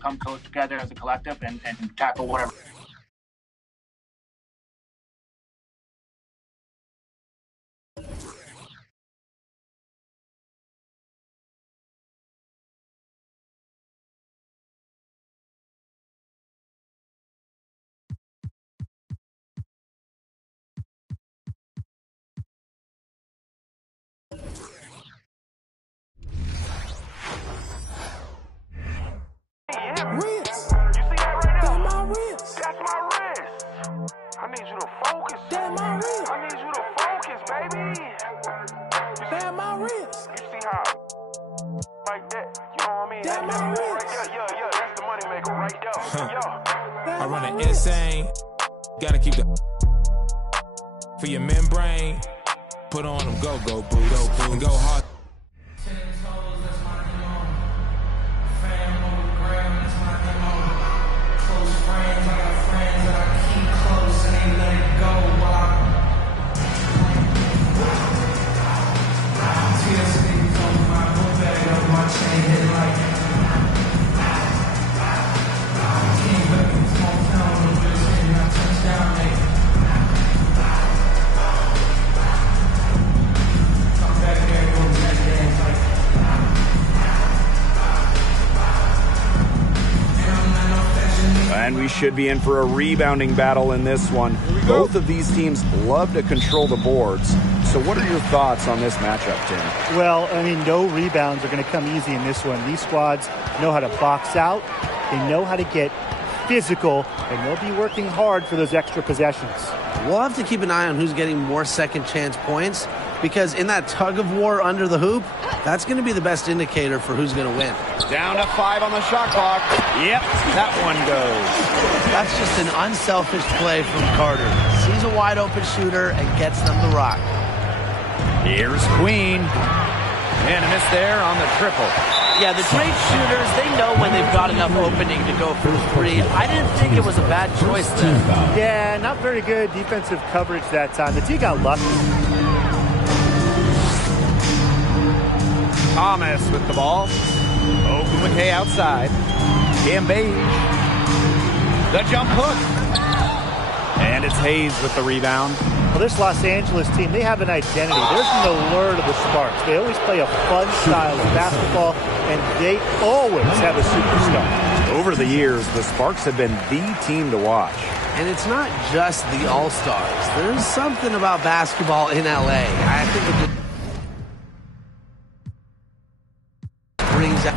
come together as a collective and tackle whatever. Wrist. You see that right now? That's my wrist. That's my wrist. I need you to focus. That's my wrist. I need you to focus, baby. That's my wrist. You see how? Like that. You know what I mean? That's my wrist. Right there. Yeah. That's the money maker right there. Yeah. I run an insane. Gotta keep the for your membrane. Put on them go boots. And go hard. And we should be in for a rebounding battle in this one. Both of these teams love to control the boards. So what are your thoughts on this matchup, Tim? Well, I mean, no rebounds are going to come easy in this one. These squads know how to box out. They know how to get physical, and they'll be working hard for those extra possessions. We'll have to keep an eye on who's getting more second chance points, because in that tug of war under the hoop, that's going to be the best indicator for who's going to win. Down to 5 on the shot clock. Yep, that one goes. That's just an unselfish play from Carter. Sees a wide open shooter and gets them the rock. Here's Queen. And a miss there on the triple. Yeah, the great shooters, they know when they've got enough opening to go for the three. I didn't think it was a bad choice there. Yeah, not very good defensive coverage that time. The team got lucky. Thomas with the ball. Open McKay outside. Gambage. The jump hook. And it's Hayes with the rebound. Well, this Los Angeles team, they have an identity. There's no lure to the Sparks. They always play a fun style of basketball, and they always have a superstar. Over the years, the Sparks have been the team to watch. And it's not just the All-Stars. There's something about basketball in LA. I think it brings out.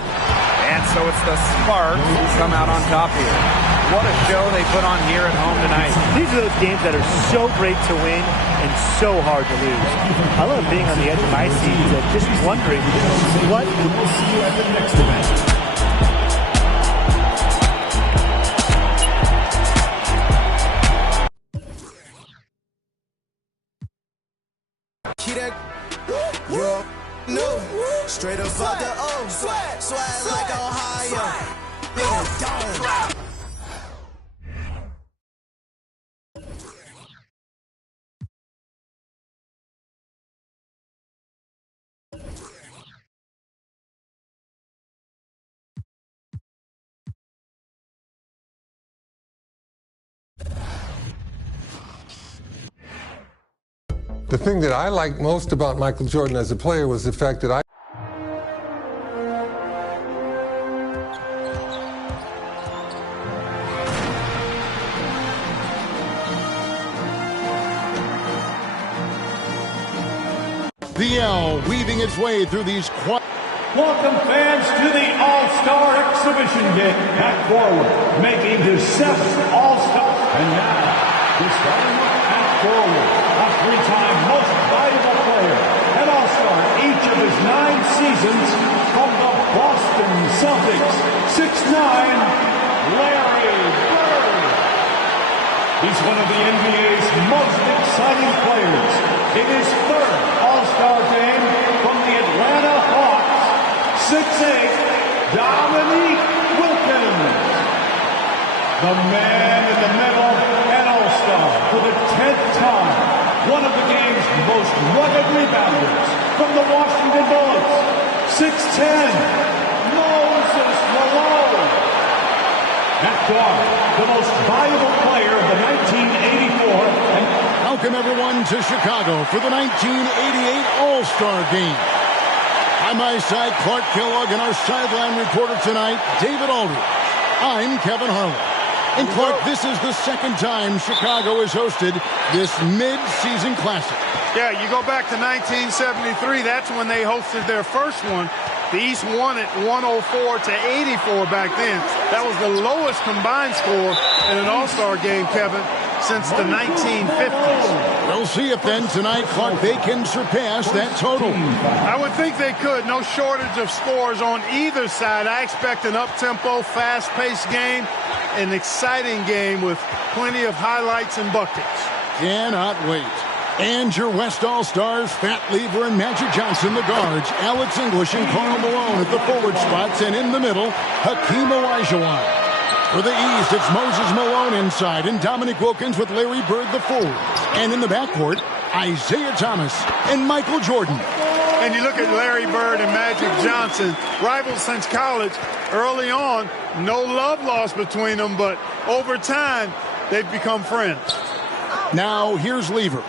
And so it's the Sparks who come out on top here. What a show they put on here at home tonight. These are those games that are so great to win and so hard to lose. I love being on the edge of my seat, just wondering what. We'll see you at the next event. Straight up out the O, swag like Ohio. The thing that I liked most about Michael Jordan as a player was the fact that The L weaving its way through these Welcome fans to the All-Star Exhibition game. Back forward, making his 7th All-Star. And now, he's starting back forward, a 3-time most valuable player, an All-Star each of his 9 seasons from the Boston Celtics, 6'9", Larry Bird. He's one of the NBA's most exciting players. In his 3rd All-Star game from the Atlanta Hawks, 6'8", Dominique Wilkins. The man in the middle, an All-Star for the 10th time. One of the game's most rugged rebounders from the Washington Bullets. 6'10", Moses Malone. At guard, the most valuable player of the 1984 Welcome everyone to Chicago for the 1988 All-Star Game. On my side, Clark Kellogg, and our sideline reporter tonight, David Aldridge. I'm Kevin Harlan. And Clark, this is the second time Chicago has hosted this mid-season classic. Yeah, you go back to 1973, that's when they hosted their first one. The East won it 104 to 84 back then. That was the lowest combined score in an All-Star game, Kevin, since the 1950s. We'll see if then tonight, Clark, they can surpass that total. I would think they could. No shortage of scores on either side. I expect an up-tempo, fast-paced game, an exciting game with plenty of highlights and buckets. Cannot wait. And your West All-Stars, Fat Lever and Magic Johnson, the guards, Alex English and Karl Malone at the forward spots, and in the middle, Hakeem Olajuwon. For the East, it's Moses Malone inside, and Dominique Wilkins with Larry Bird the forward. And in the backcourt, Isaiah Thomas and Michael Jordan. And you look at Larry Bird and Magic Johnson, rivals since college. Early on, no love lost between them, but over time, they've become friends. Now, here's Lever.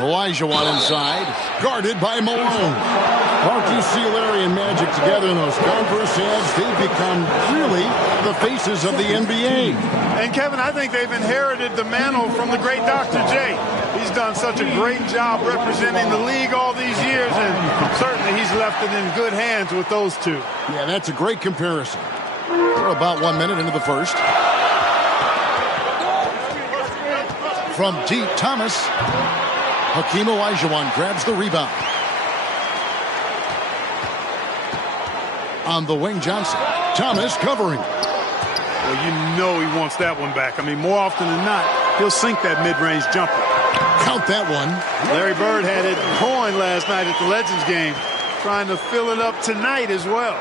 Olajuwon inside, guarded by Malone. Clark, you see Larry and Magic together in those Converse ads. They've become really the faces of the NBA. And Kevin, I think they've inherited the mantle from the great Dr. J. He's done such a great job representing the league all these years, and certainly he's left it in good hands with those two. Yeah, that's a great comparison. We're about 1 minute into the first. From deep, Thomas. Hakeem Olajuwon grabs the rebound. On the wing, Johnson. Thomas covering. Well, you know he wants that one back. I mean, more often than not, he'll sink that mid-range jumper. Count that one. Larry Bird had it going last night at the Legends game, trying to fill it up tonight as well.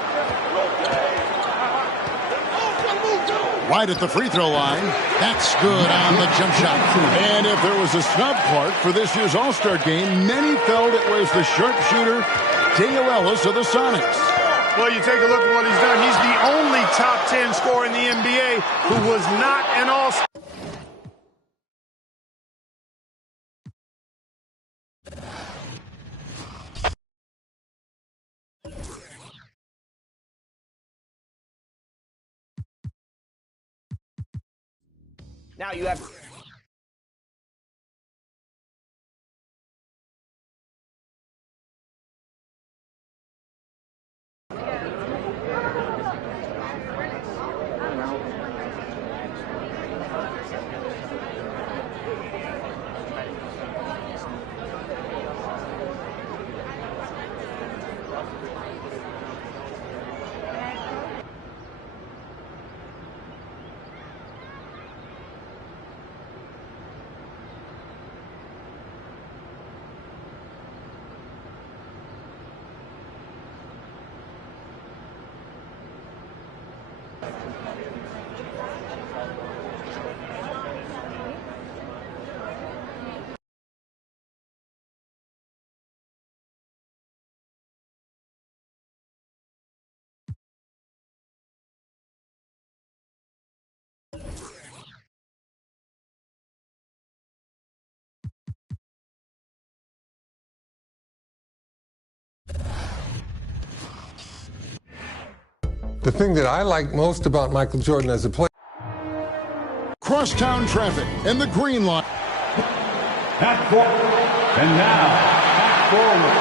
Right at the free throw line. That's good on the jump shot. And if there was a snub, Clark, for this year's All-Star game, many felt it was the sharpshooter Dale Ellis of the Sonics. Well, you take a look at what he's done. He's the only top 10 scorer in the NBA who was not an All-Star. Now you have... The thing that I like most about Michael Jordan as a player. Crosstown traffic and the green line. Back forward. And now, back forward.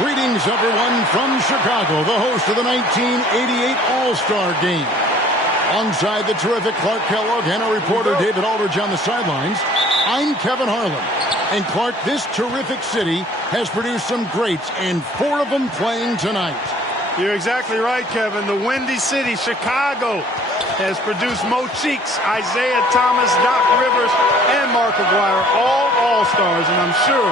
Greetings, everyone, from Chicago, the host of the 1988 All-Star Game. Alongside the terrific Clark Kellogg and our reporter David Aldridge on the sidelines, I'm Kevin Harlan. And Clark, this terrific city has produced some greats, and 4 of them playing tonight. You're exactly right, Kevin. The Windy City, Chicago, has produced Mo Cheeks, Isaiah Thomas, Doc Rivers, and Mark Aguirre, all All-Stars, and I'm sure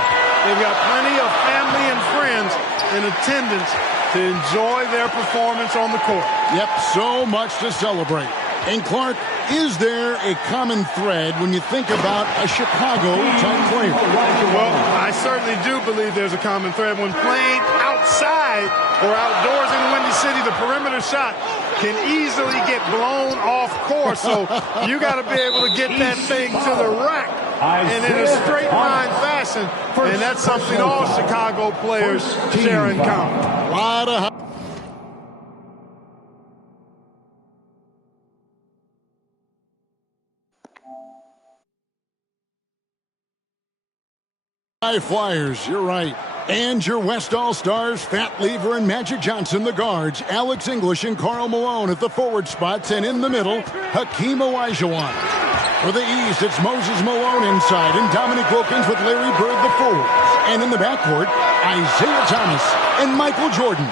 they've got plenty of family and friends in attendance to enjoy their performance on the court. Yep, so much to celebrate. And Clark, is there a common thread when you think about a Chicago-type player? Well, I certainly do believe there's a common thread. When playing outside or outdoors in the Windy City, the perimeter shot can easily get blown off course. So you got to be able to get that thing to the rack and in a straight line fashion. And that's something all Chicago players share in common. A lot of high flyers, you're right. And your West All-Stars, Fat Lever and Magic Johnson, the guards. Alex English and Karl Malone at the forward spots. And in the middle, Hakeem Olajuwon. For the East, it's Moses Malone inside and Dominique Wilkins with Larry Bird, the forwards. And in the backcourt, Isaiah Thomas and Michael Jordan.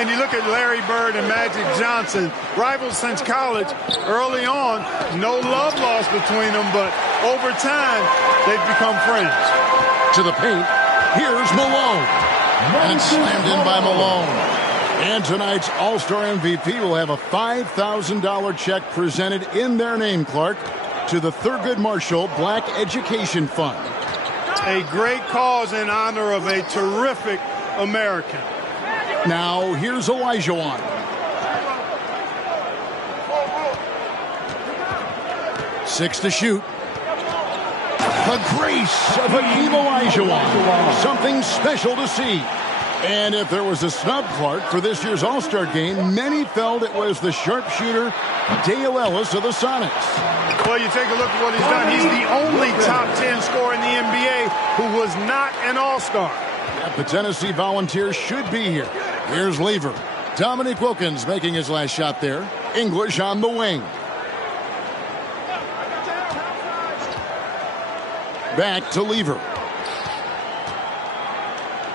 And you look at Larry Bird and Magic Johnson, rivals since college. Early on, no love lost between them, but over time, they've become friends. To the paint, here's Malone. And it's slammed in by Malone. And tonight's All-Star MVP will have a $5,000 check presented in their name, Clark, to the Thurgood Marshall Black Education Fund. A great cause in honor of a terrific American. Now, here's Olajuwon. Six to shoot. The grace of Hakeem Olajuwon. Something special to see. And if there was a snub, Clark, for this year's All-Star game, many felt it was the sharpshooter Dale Ellis of the Sonics. Well, you take a look at what he's done. He's the only top 10 scorer in the NBA who was not an All-Star. Yeah, the Tennessee Volunteers should be here. Here's Lever. Dominique Wilkins making his last shot there. English on the wing. Back to Lever.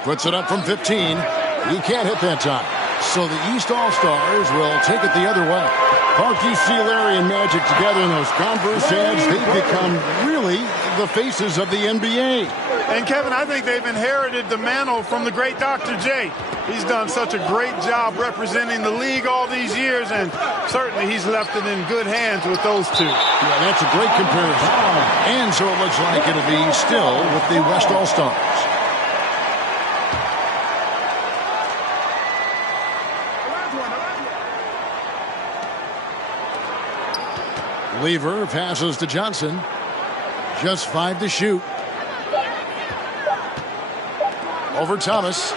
Puts it up from 15. He can't hit that time. So the East All-Stars will take it the other way. Clark, you see Larry and Magic together in those Converse ads. They've become really the faces of the NBA. And Kevin, I think they've inherited the mantle from the great Dr. J. He's done such a great job representing the league all these years, and certainly he's left it in good hands with those two. Yeah, that's a great comparison. And so it looks like it'll be still with the West All-Stars. Lever passes to Johnson. Just 5 to shoot. Over Thomas.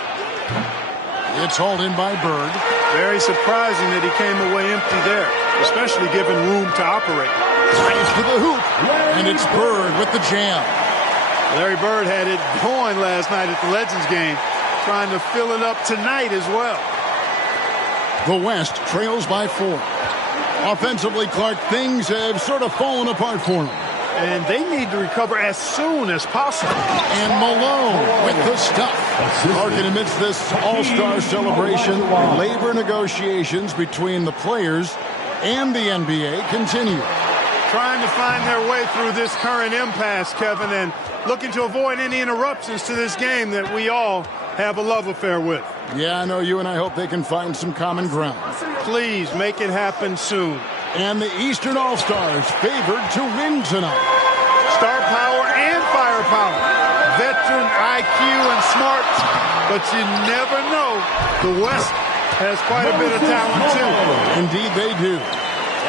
It's hauled in by Bird. Very surprising that he came away empty there, especially given room to operate. Drives to the hoop, and it's Bird with the jam. Larry Bird had it going last night at the Legends game, trying to fill it up tonight as well. The West trails by 4. Offensively, Clark, things have sort of fallen apart for them. And they need to recover as soon as possible. And Malone with the stuff. Clark, amidst this All-Star celebration, labor negotiations between the players and the NBA continue. Trying to find their way through this current impasse, Kevin, and looking to avoid any interruptions to this game that we all have a love affair with. Yeah, I know you and I hope they can find some common ground. Please make it happen soon. And the Eastern All-Stars favored to win tonight. Star power and firepower. Veteran IQ and smarts. But you never know. The West has quite a bit of talent, too. Indeed, they do.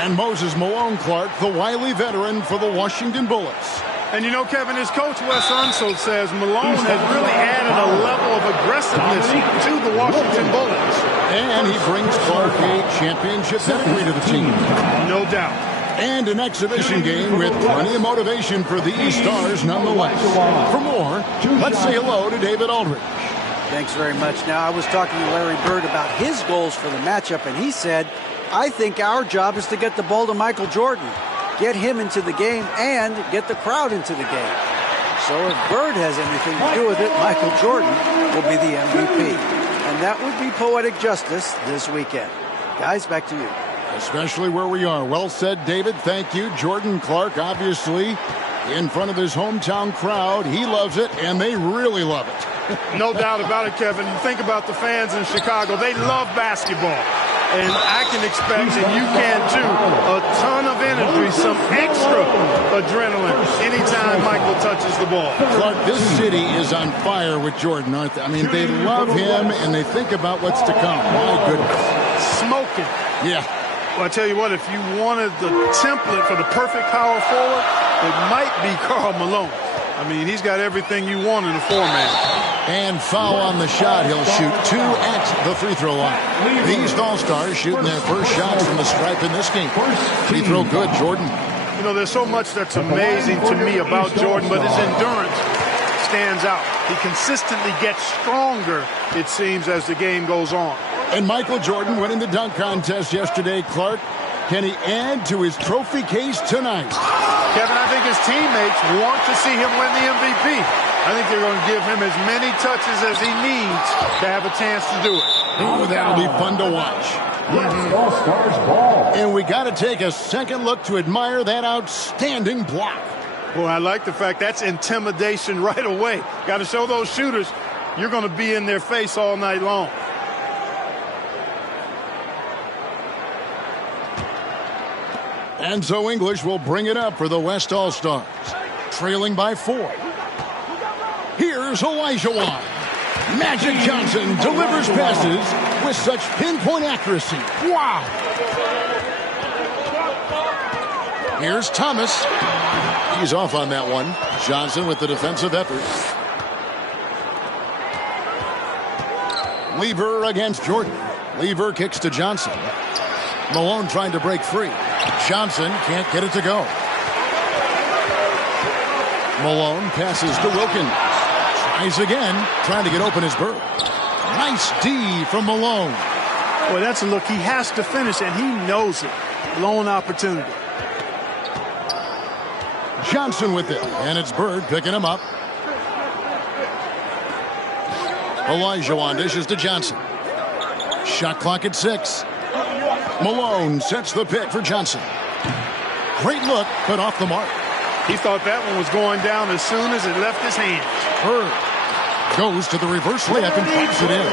And Moses Malone, Clark, the wily veteran for the Washington Bullets. And you know, Kevin, his coach, Wes Unseld, says Malone has really added a level of aggressiveness to the Washington Bullets. And he brings Clark a championship pedigree to the team. No doubt. And an exhibition game with plenty of motivation for the East Stars nonetheless. For more, let's say hello to David Aldridge. Thanks very much. Now, I was talking to Larry Bird about his goals for the matchup, and he said, I think our job is to get the ball to Michael Jordan, get him into the game, and get the crowd into the game. So if Bird has anything to do with it, Michael Jordan will be the MVP. And that would be poetic justice this weekend. Guys, back to you. Especially where we are. Well said, David. Thank you. Jordan Clark, obviously, in front of his hometown crowd. He loves it, and they really love it. No doubt about it, Kevin. You think about the fans in Chicago. They love basketball. And I can expect, and you can too, a ton of energy, some extra adrenaline anytime Michael touches the ball. Clark, this city is on fire with Jordan, aren't they? I mean, they love him, and they think about what's to come. My goodness. Smoking. Yeah. Well, I tell you what, if you wanted the template for the perfect power forward, it might be Karl Malone. I mean, he's got everything you want in a four-man. And foul on the shot. He'll shoot 2 at the free throw line. These All-Stars shooting their first shots from the stripe in this game. Free throw good, Jordan. You know, there's so much that's amazing to me about Jordan, but his endurance stands out. He consistently gets stronger, it seems, as the game goes on. And Michael Jordan winning the dunk contest yesterday. Clark, can he add to his trophy case tonight? Kevin, I think his teammates want to see him win the MVP. I think they're going to give him as many touches as he needs to have a chance to do it. Oh, that'll be fun to watch. All-Stars ball. And we got to take a second look to admire that outstanding block. Well, I like the fact that's intimidation right away. Got to show those shooters you're going to be in their face all night long. And so English will bring it up for the West All-Stars. Trailing by 4. Here's Olajuwon. Magic Johnson delivers passes with such pinpoint accuracy. Wow! Here's Thomas. He's off on that one. Johnson with the defensive effort. Lever against Jordan. Lever kicks to Johnson. Malone trying to break free. Johnson can't get it to go. Malone passes to Wilkins. Tries again, trying to get open his Bird. Nice D from Malone. Boy, that's a look he has to finish, and he knows it. Lone opportunity. Johnson with it, and it's Bird picking him up. Olajuwon dishes to Johnson. Shot clock at 6. Malone sets the pick for Johnson. Great look, but off the mark. He thought that one was going down as soon as it left his hands. Bird goes to the reverse layup and puts it in.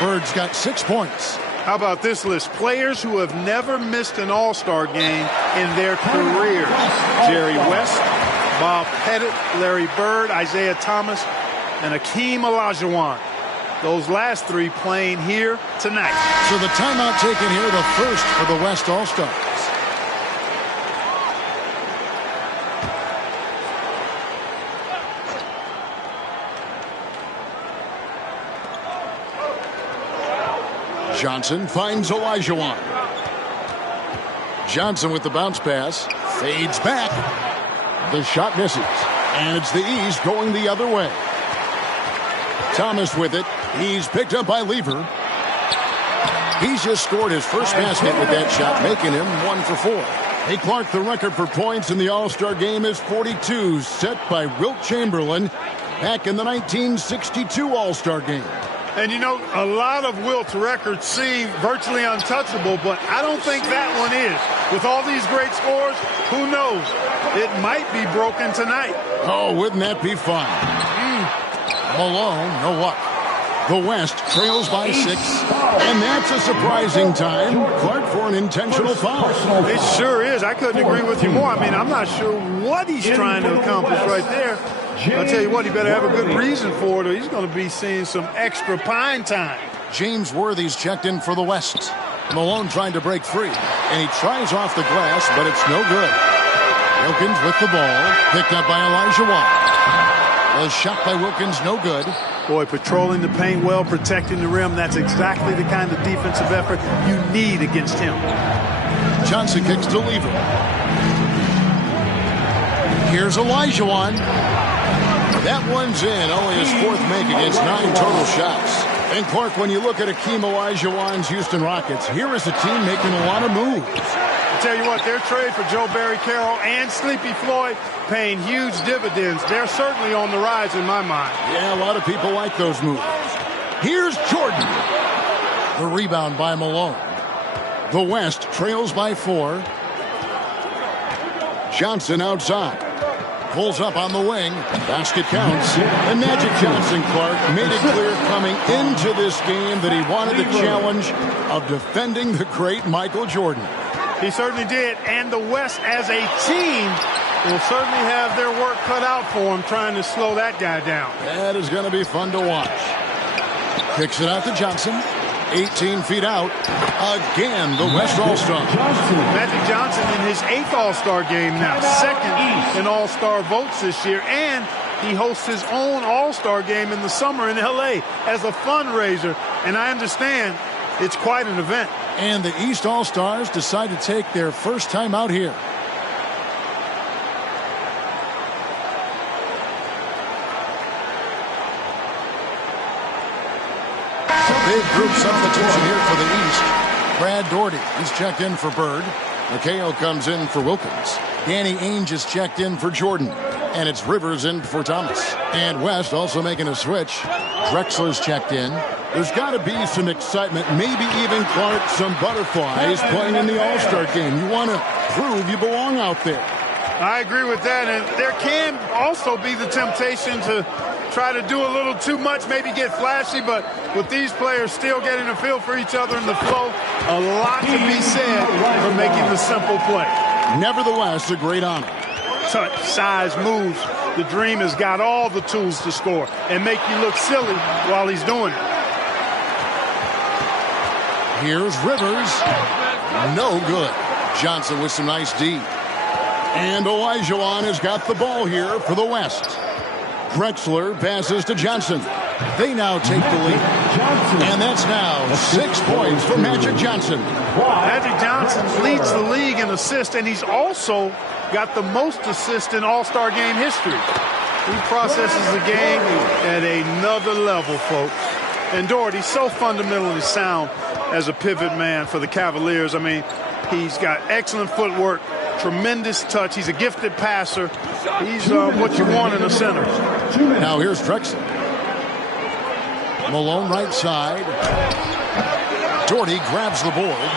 Bird's got 6 points. How about this list? Players who have never missed an All-Star game in their careers. Jerry West, Bob Pettit, Larry Bird, Isaiah Thomas, and Hakeem Olajuwon. Those last 3 playing here tonight. So the timeout taken here, the first for the West All-Stars. Johnson finds Olajuwon. Johnson with the bounce pass. Fades back. The shot misses. And it's the East going the other way. Thomas with it. He's picked up by Lever. He's just scored his first basket with that shot, making him 1 for 4. Hey, Clark, the record for points in the All-Star game is 42, set by Wilt Chamberlain back in the 1962 All-Star game. And, you know, a lot of Wilt's records seem virtually untouchable, but I don't think that one is. With all these great scores, who knows? It might be broken tonight. Oh, wouldn't that be fun? Malone, no luck. The West trails by 6, and that's a surprising time, Clark, for an intentional foul. It sure is. I couldn't agree with you more. I mean, I'm not sure what he's trying to accomplish right there. I'll tell you what, he better have a good reason for it, or he's going to be seeing some extra pine time. James Worthy's checked in for the West. Malone trying to break free, and he tries off the glass, but it's no good. Wilkins with the ball, picked up by Olajuwon. A shot by Wilkins, no good. Boy, patrolling the paint well, protecting the rim, that's exactly the kind of defensive effort you need against him. Johnson kicks to Lever. Here's Olajuwon. That one's in, only his 4th make against 9 total shots. And Clark, when you look at Hakeem Olajuwon's Houston Rockets, here is a team making a lot of moves. I tell you what, their trade for Joe Barry Carroll and Sleepy Floyd paying huge dividends. They're certainly on the rise in my mind. Yeah, a lot of people like those moves. Here's Jordan. The rebound by Malone. The West trails by 4. Johnson outside. pulls up on the wing. Basket counts. And Magic Johnson, Clark, made it clear coming into this game that he wanted the challenge of defending the great Michael Jordan. He certainly did. And the West as a team will certainly have their work cut out for him trying to slow that guy down. That is going to be fun to watch. Kicks it out to Johnson. 18 feet out. Again, the West All-Star. Magic Johnson in his 8th All-Star game now. 2nd in All-Star votes this year. And he hosts his own All-Star game in the summer in L.A. as a fundraiser. And I understand it's quite an event. And the East All-Stars decide to take their first time out here. Big group substitution here for the East. Brad Daugherty, he's checked in for Bird. McHale comes in for Wilkins. Danny Ainge is checked in for Jordan. And it's Rivers in for Thomas. And West also making a switch. Drexler's checked in. There's got to be some excitement, maybe even, Clark, some butterflies playing in the All-Star game. You want to prove you belong out there. I agree with that, and there can also be the temptation to try to do a little too much, maybe get flashy, but with these players still getting a feel for each other in the flow, a lot to be said for making the simple play. Nevertheless, a great honor. Touch, size, moves. The Dream has got all the tools to score and make you look silly while he's doing it. Here's Rivers. No good. Johnson with some nice D. And Olajuwon has got the ball here for the West. Drexler passes to Johnson. They now take the lead. And that's now 6 points for Magic Johnson. Magic Johnson leads the league in assists, and he's also got the most assists in All-Star game history. He processes the game at another level, folks. And Daugherty's so fundamentally sound as a pivot man for the Cavaliers. I mean, he's got excellent footwork, tremendous touch. He's a gifted passer. He's what you want in a center. Now here's Drexler. Malone right side. Daugherty grabs the board.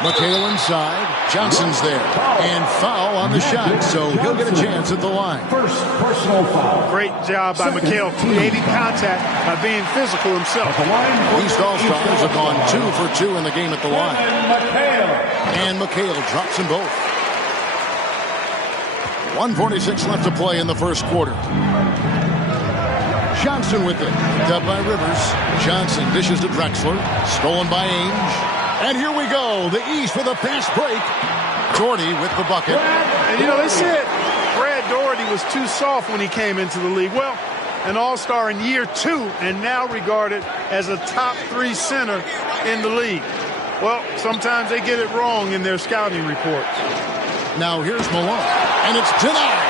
McHale inside. Johnson's there. And foul on the shot, so he'll get a chance at the line. First personal foul. Great job by McHale, creating contact by being physical himself. East All-Stars have gone 2 for 2 in the game at the line. And McHale drops them both. 1:46 left to play in the first quarter. Johnson with it. Picked up by Rivers. Johnson dishes to Drexler. Stolen by Ainge. And here we go. The East with a fast break. Daugherty with the bucket. And you know, they said Brad Daugherty was too soft when he came into the league. Well, an All-Star in year 2 and now regarded as a top 3 center in the league. Well, sometimes they get it wrong in their scouting reports. Now here's Malone. And it's denied.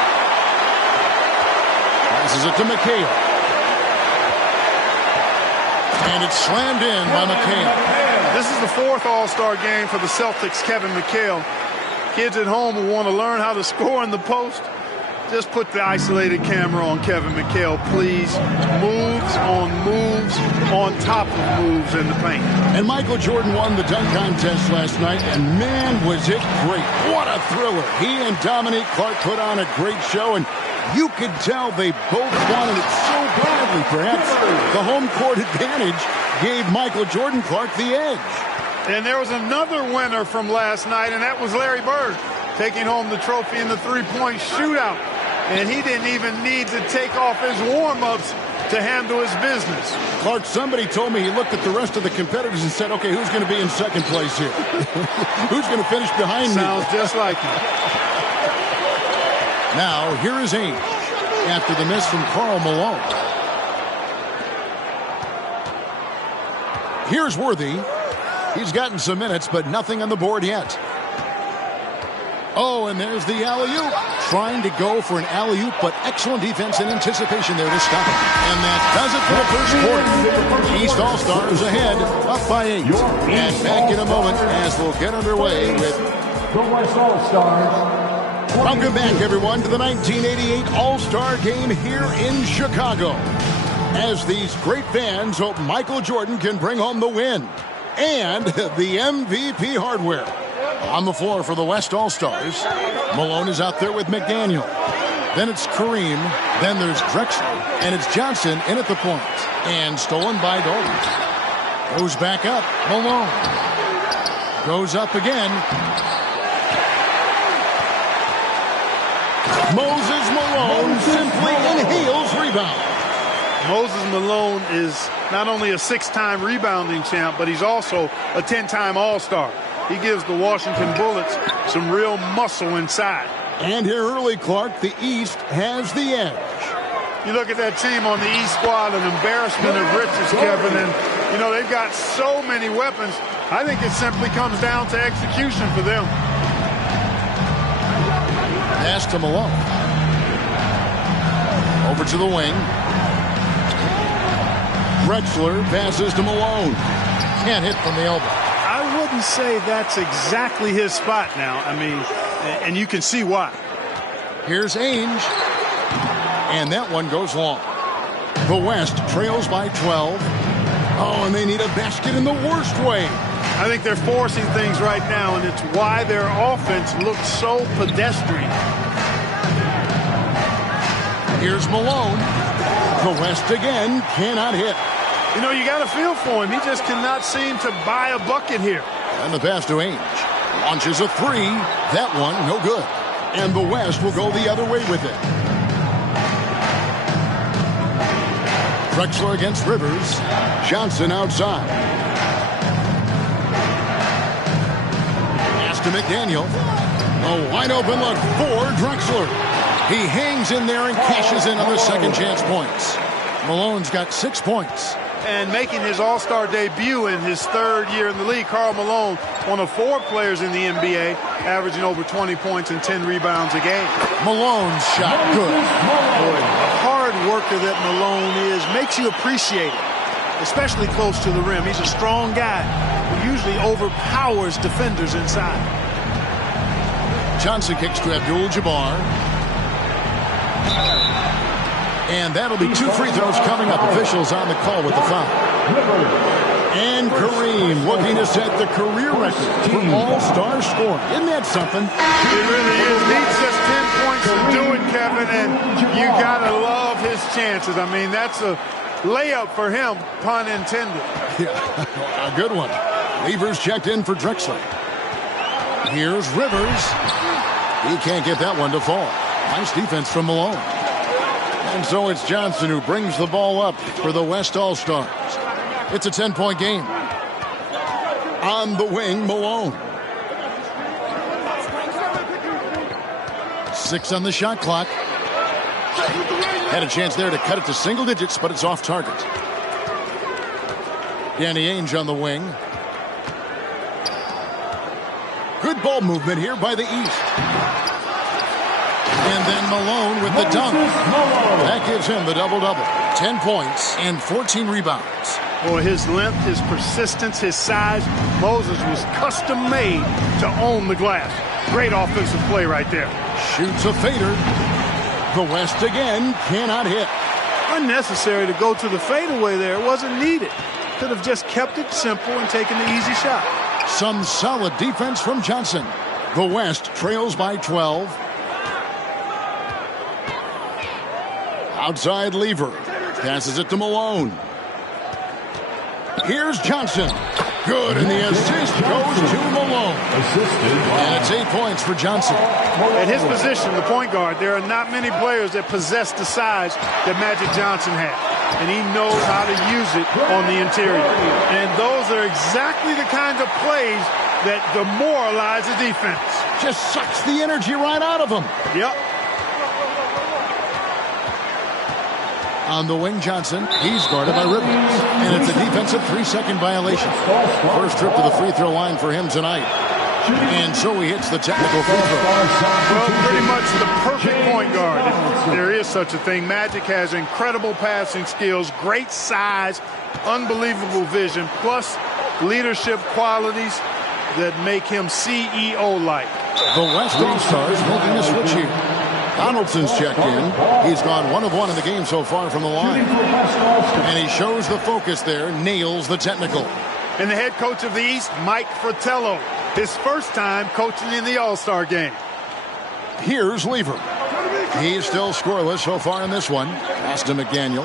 Passes it to McHale. And it's slammed in by McHale. This is the 4th All-Star game for the Celtics, Kevin McHale. Kids at home who want to learn how to score in the post, just put the isolated camera on Kevin McHale, please. Moves on top of moves in the paint. And Michael Jordan won the dunk contest last night, and man, was it great. What a thriller. He and Dominique Clark put on a great show, and you could tell they both wanted it so badly, perhaps. The home court advantage gave Michael Jordan Clark the edge. And there was another winner from last night, and that was Larry Bird, taking home the trophy in the three-point shootout. And he didn't even need to take off his warm-ups to handle his business. Clark, somebody told me he looked at the rest of the competitors and said, okay, who's going to be in second place here? Who's going to finish behind me? Sounds just like him. Now, here is Ainge after the miss from Karl Malone. Here's Worthy. He's gotten some minutes, but nothing on the board yet. Oh, and there's the alley-oop. Trying to go for an alley-oop, but excellent defense and anticipation there to stop it. And that does it for the first quarter. East All-Stars ahead, up by 8. And back in a moment as we'll get underway with the West All-Stars. Welcome back, everyone, to the 1988 All-Star Game here in Chicago. As these great fans hope Michael Jordan can bring home the win and the MVP hardware. On the floor for the West All-Stars, Malone is out there with McDaniel. Then it's Kareem. Then there's Drexler. And it's Johnson in at the point. And stolen by Dalton. Goes back up. Malone. Goes up again. Moses Malone simply inhales rebound. Moses Malone is not only a 6-time rebounding champ, but he's also a 10-time All-Star. He gives the Washington Bullets some real muscle inside. And here early, Clark, the East has the edge. You look at that team on the East squad, an embarrassment of riches, Kevin, and, you know, they've got so many weapons. I think it simply comes down to execution for them. Pass to Malone. Over to the wing. Drexler passes to Malone. Can't hit from the elbow. I wouldn't say that's exactly his spot now. I mean, and you can see why. Here's Ainge. And that one goes long. The West trails by 12. Oh, and they need a basket in the worst way. I think they're forcing things right now, and it's why their offense looks so pedestrian. Here's Malone. The West again cannot hit. You know, you got a feel for him. He just cannot seem to buy a bucket here. And the pass to Ainge. Launches a three. That one, no good. And the West will go the other way with it. Drexler against Rivers. Johnson outside. Pass to McDaniel. A wide open look for Drexler. He hangs in there and cashes in on the second chance points. Malone's got 6 points. And making his All-Star debut in his third year in the league, Karl Malone, one of 4 players in the NBA, averaging over 20 points and 10 rebounds a game. Malone's shot good. Boy, the hard worker that Malone is makes you appreciate it, especially close to the rim. He's a strong guy who usually overpowers defenders inside. Johnson kicks to Abdul-Jabbar. And that'll be 2 free throws coming up. Officials on the call with the foul. And Kareem looking to set the career record for all-star scoring. Isn't that something? It really is. Needs just 10 points to do it, Kevin, and you got to love his chances. I mean, that's a layup for him, pun intended. Yeah, a good one. Levers checked in for Drexler. Here's Rivers. He can't get that one to fall. Nice defense from Malone. And so it's Johnson who brings the ball up for the West All-Stars. It's a 10-point game. On the wing, Malone. 6 on the shot clock. Had a chance there to cut it to single digits, but it's off target. Danny Ainge on the wing. Good ball movement here by the East. And then Malone with the dunk. That gives him the double-double. 10 points and 14 rebounds. Boy, his length, his persistence, his size. Moses was custom-made to own the glass. Great offensive play right there. Shoots a fader. The West again cannot hit. Unnecessary to go to the fadeaway there. It wasn't needed. Could have just kept it simple and taken the easy shot. Some solid defense from Johnson. The West trails by 12. Outside Lever. Passes it to Malone. Here's Johnson. Good, and the assist goes to Malone. And it's 8 points for Johnson. At his position, the point guard, there are not many players that possess the size that Magic Johnson has. And he knows how to use it on the interior. And those are exactly the kinds of plays that demoralize the defense. Just sucks the energy right out of them. Yep. On the wing, Johnson. He's guarded by Rivers. And it's a defensive 3-second violation. First trip to the free throw line for him tonight. And so he hits the technical free throw. Well, pretty much the perfect point guard, if there is such a thing. Magic has incredible passing skills, great size, unbelievable vision, plus leadership qualities that make him CEO-like. The West All-Stars making a switch here. Donaldson's checked in. He's gone 1 of 1 in the game so far from the line. And he shows the focus there, nails the technical. And the head coach of the East, Mike Fratello, his first time coaching in the All-Star game. Here's Lever. He's still scoreless so far in this one. Pass to McDaniel.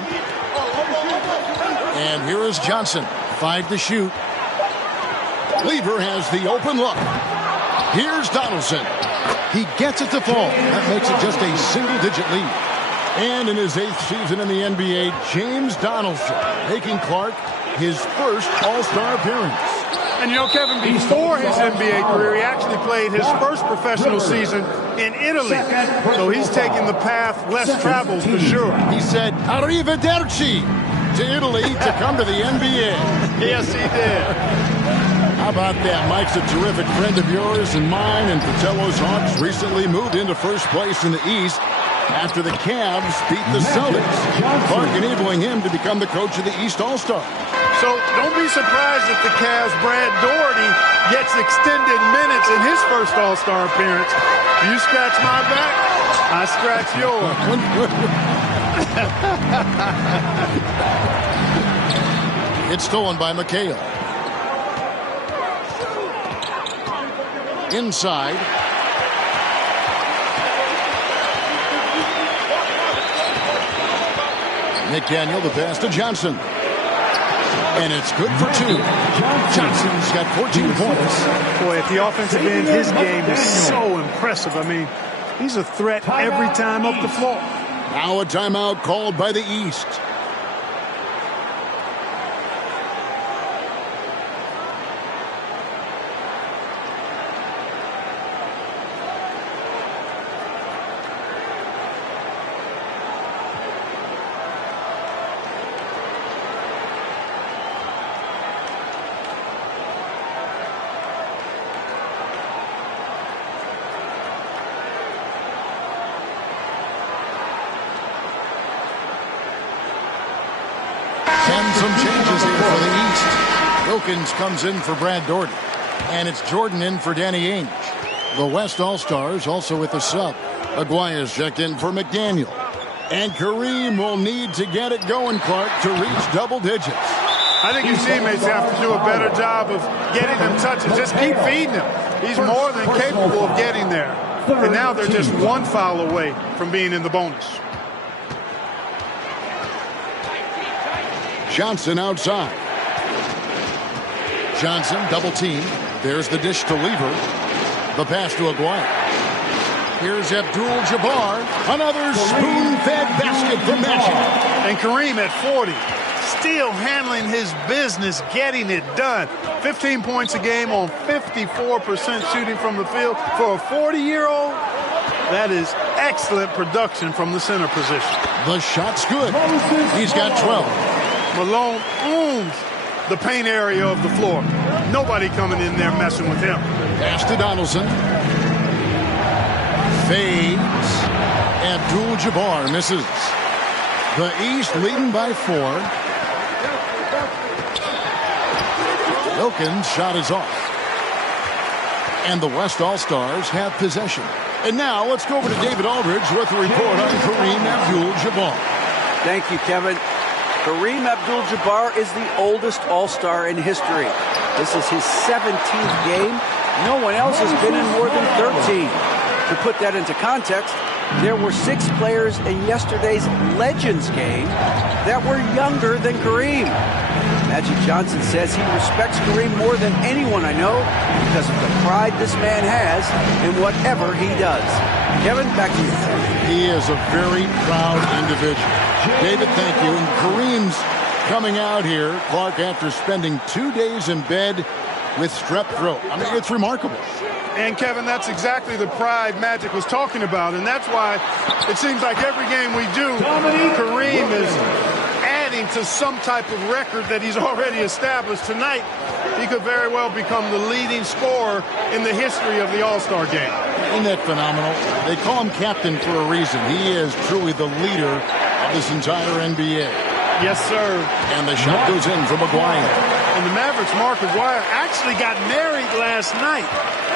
And here is Johnson. 5 to shoot. Lever has the open look. Here's Donaldson. He gets it to fall. That makes it just a single-digit lead. And in his 8th season in the NBA, James Donaldson making Clark his first All-Star appearance. And you know, Kevin, before his NBA career, he actually played his first professional season in Italy. So he's taking the path less traveled for sure. He said, "Arrivederci" to Italy to come to the NBA. Yes, he did. How about that? Mike's a terrific friend of yours and mine, and Patello's Hawks recently moved into first place in the East after the Cavs beat the Celtics, Clark enabling him to become the coach of the East All-Star. So don't be surprised if the Cavs' Brad Daugherty gets extended minutes in his first All-Star appearance. You scratch my back, I scratch yours. It's stolen by McHale. Inside. McDaniel, the pass to Johnson. And it's good for 2. Johnson's got 14 points. Boy, at the offensive end, his game is so impressive. I mean, he's a threat every time up the floor. Now a timeout called by the East. Some changes here for the East. Wilkins comes in for Brad Daugherty. And it's Jordan in for Danny Ainge. The West All-Stars also with the sub. Aguaya's checked in for McDaniel. And Kareem will need to get it going, Clark, to reach double digits. I think his teammates have to do a better job of getting him touches. Just keep feeding him. He's more than capable of getting there. And now they're just one foul away from being in the bonus. Johnson outside. Johnson double team. There's the dish to Lever. The pass to Aguaya. Here's Abdul-Jabbar. Another spoon-fed basket for Magic. And Kareem at 40. Still handling his business, getting it done. 15 points a game on 54% shooting from the field. For a 40-year-old, that is excellent production from the center position. The shot's good. He's got 12. Malone owns the paint area of the floor. Nobody coming in there messing with him. Pass to Donaldson. Fades. Abdul-Jabbar misses. The East leading by 4. Wilkins' shot is off. And the West All-Stars have possession. And now let's go over to David Aldridge with a report on Kareem Abdul-Jabbar. Thank you, Kevin. Kareem Abdul-Jabbar is the oldest All-Star in history. This is his 17th game. No one else has been in more than 13. To put that into context, there were 6 players in yesterday's Legends game that were younger than Kareem. Magic Johnson says he respects Kareem more than anyone I know because of the pride this man has in whatever he does. Kevin, back to you. He is a very proud individual. David, thank you. And Kareem's coming out here, Clark, after spending 2 days in bed with strep throat. I mean, it's remarkable. And, Kevin, that's exactly the pride Magic was talking about, and that's why it seems like every game we do, Kareem is adding to some type of record that he's already established. Tonight, he could very well become the leading scorer in the history of the All-Star game. Isn't that phenomenal? They call him captain for a reason. He is truly the leader of this entire NBA. Yes, sir. And the shot goes in from Aguaya. And the Mavericks' Mark Aguaya actually got married last night.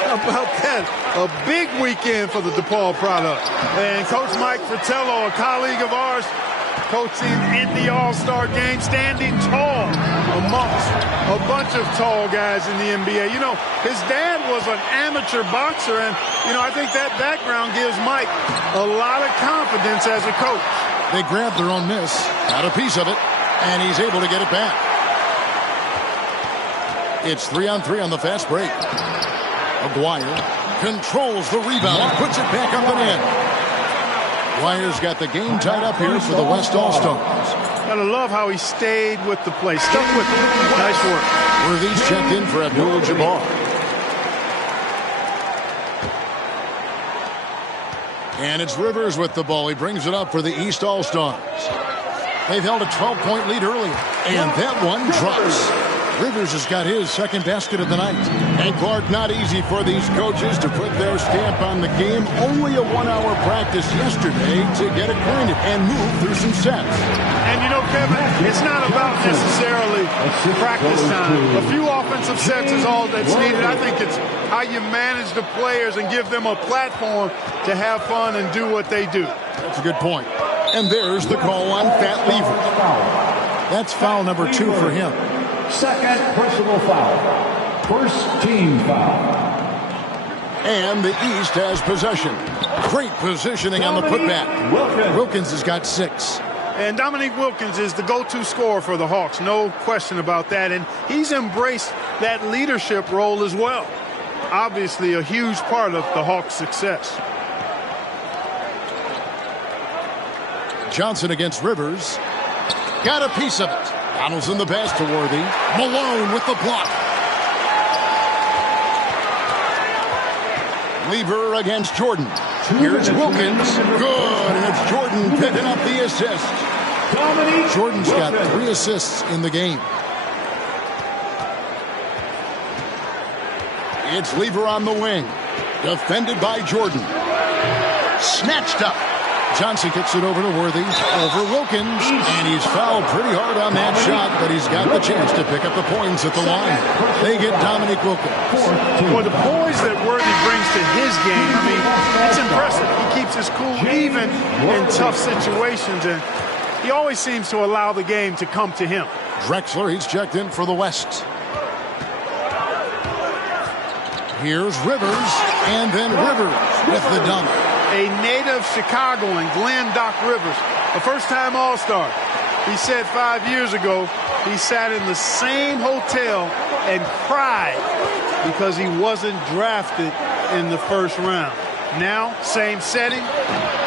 How about that? A big weekend for the DePaul product. And Coach Mike Fratello, a colleague of ours, coaching in the All-Star game, standing tall amongst a bunch of tall guys in the NBA. You know, his dad was an amateur boxer, and, you know, I think that background gives Mike a lot of confidence as a coach. They grabbed their own miss, got a piece of it, and he's able to get it back. It's 3-on-3 on the fast break. Aguirre controls the rebound and puts it back up and in. Aguirre's got the game tied up here for the West All-Stars. Gotta love how he stayed with the play, stuck with it. Nice work. Worthy's checked in for Abdul-Jabbar. And it's Rivers with the ball. He brings it up for the East All-Stars. They've held a 12-point lead earlier, and that one drops. Rivers has got his second basket of the night. And Clark, not easy for these coaches to put their stamp on the game. Only a 1-hour practice yesterday to get acquainted and move through some sets. And you know, Kevin, it's not about necessarily practice time. A few offensive sets is all that's needed. I think it's how you manage the players and give them a platform to have fun and do what they do. That's a good point. And there's the call on Fat Lever. That's foul number 2 for him. Second personal foul. First team foul. And the East has possession. Great positioning on the putback. Wilkins has got 6. And Dominique Wilkins is the go-to scorer for the Hawks. No question about that. And he's embraced that leadership role as well. Obviously a huge part of the Hawks' success. Johnson against Rivers. Got a piece of it. Donaldson the pass to Worthy. Malone with the block. Lever against Jordan. Here's Wilkins. Good. And it's Jordan picking up the assist. Jordan's got 3 assists in the game. It's Lever on the wing. Defended by Jordan. Snatched up. Johnson kicks it over to Worthy, over Wilkins, and he's fouled pretty hard on that shot, but he's got the chance to pick up the points at the line. They get Dominique Wilkins. Well, the poise that Worthy brings to his game, I mean, it's impressive. He keeps his cool even in tough situations, and he always seems to allow the game to come to him. Drexler, he's checked in for the West. Here's Rivers, and then Rivers with the dunk. A native Chicagoan, Glenn Doc Rivers, a first-time All-Star. He said 5 years ago he sat in the same hotel and cried because he wasn't drafted in the first round. Now, same setting,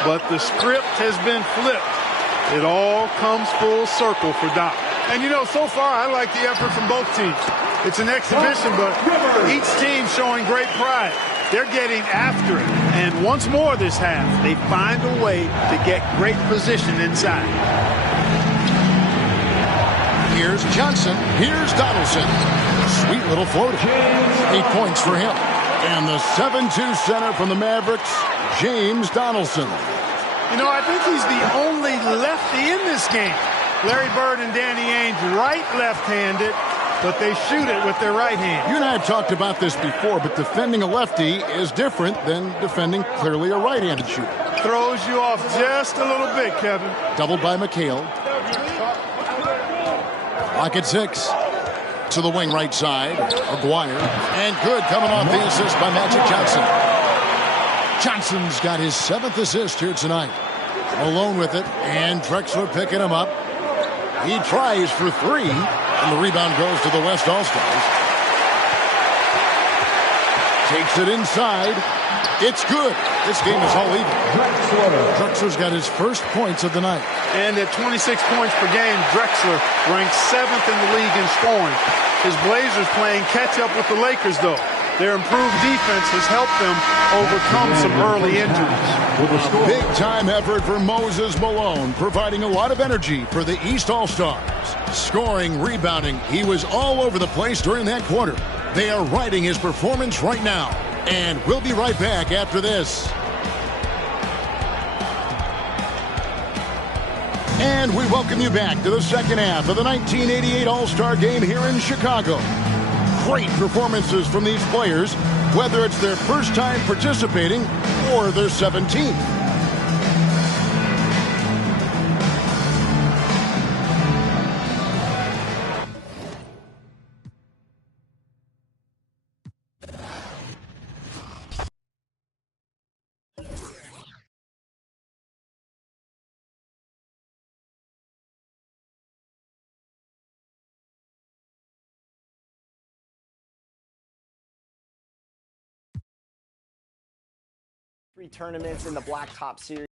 but the script has been flipped. It all comes full circle for Doc. And, you know, so far I like the effort from both teams. It's an exhibition, but each team showing great pride. They're getting after it. And once more this half, they find a way to get great position inside. Here's Johnson. Here's Donaldson. Sweet little floater. 8 points for him. And the 7-2 center from the Mavericks, James Donaldson. You know, I think he's the only lefty in this game. Larry Bird and Danny Ainge right left-handed, but they shoot it with their right hand. You and I have talked about this before, but defending a lefty is different than defending clearly a right-handed shooter. Throws you off just a little bit, Kevin. Doubled by McHale. Lock at 6. To the wing right side. Aguirre. And good coming off the assist by Magic Johnson. Johnson's got his 7th assist here tonight. Malone with it. And Drexler picking him up. He tries for 3. And the rebound goes to the West All-Stars. Takes it inside. It's good. This game is all even. Drexler's got his first points of the night. And at 26 points per game, Drexler ranks 7th in the league in scoring. His Blazers playing catch-up with the Lakers, though. Their improved defense has helped them overcome some early injuries. A big-time effort for Moses Malone, providing a lot of energy for the East All-Stars. Scoring, rebounding, he was all over the place during that quarter. They are riding his performance right now. And we'll be right back after this. And we welcome you back to the second half of the 1988 All-Star Game here in Chicago. Great performances from these players, whether it's their first time participating or their 17th. tournaments in the Blacktop Series.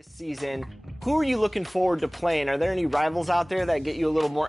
This season, who are you looking forward to playing? Are there any rivals out there that get you a little more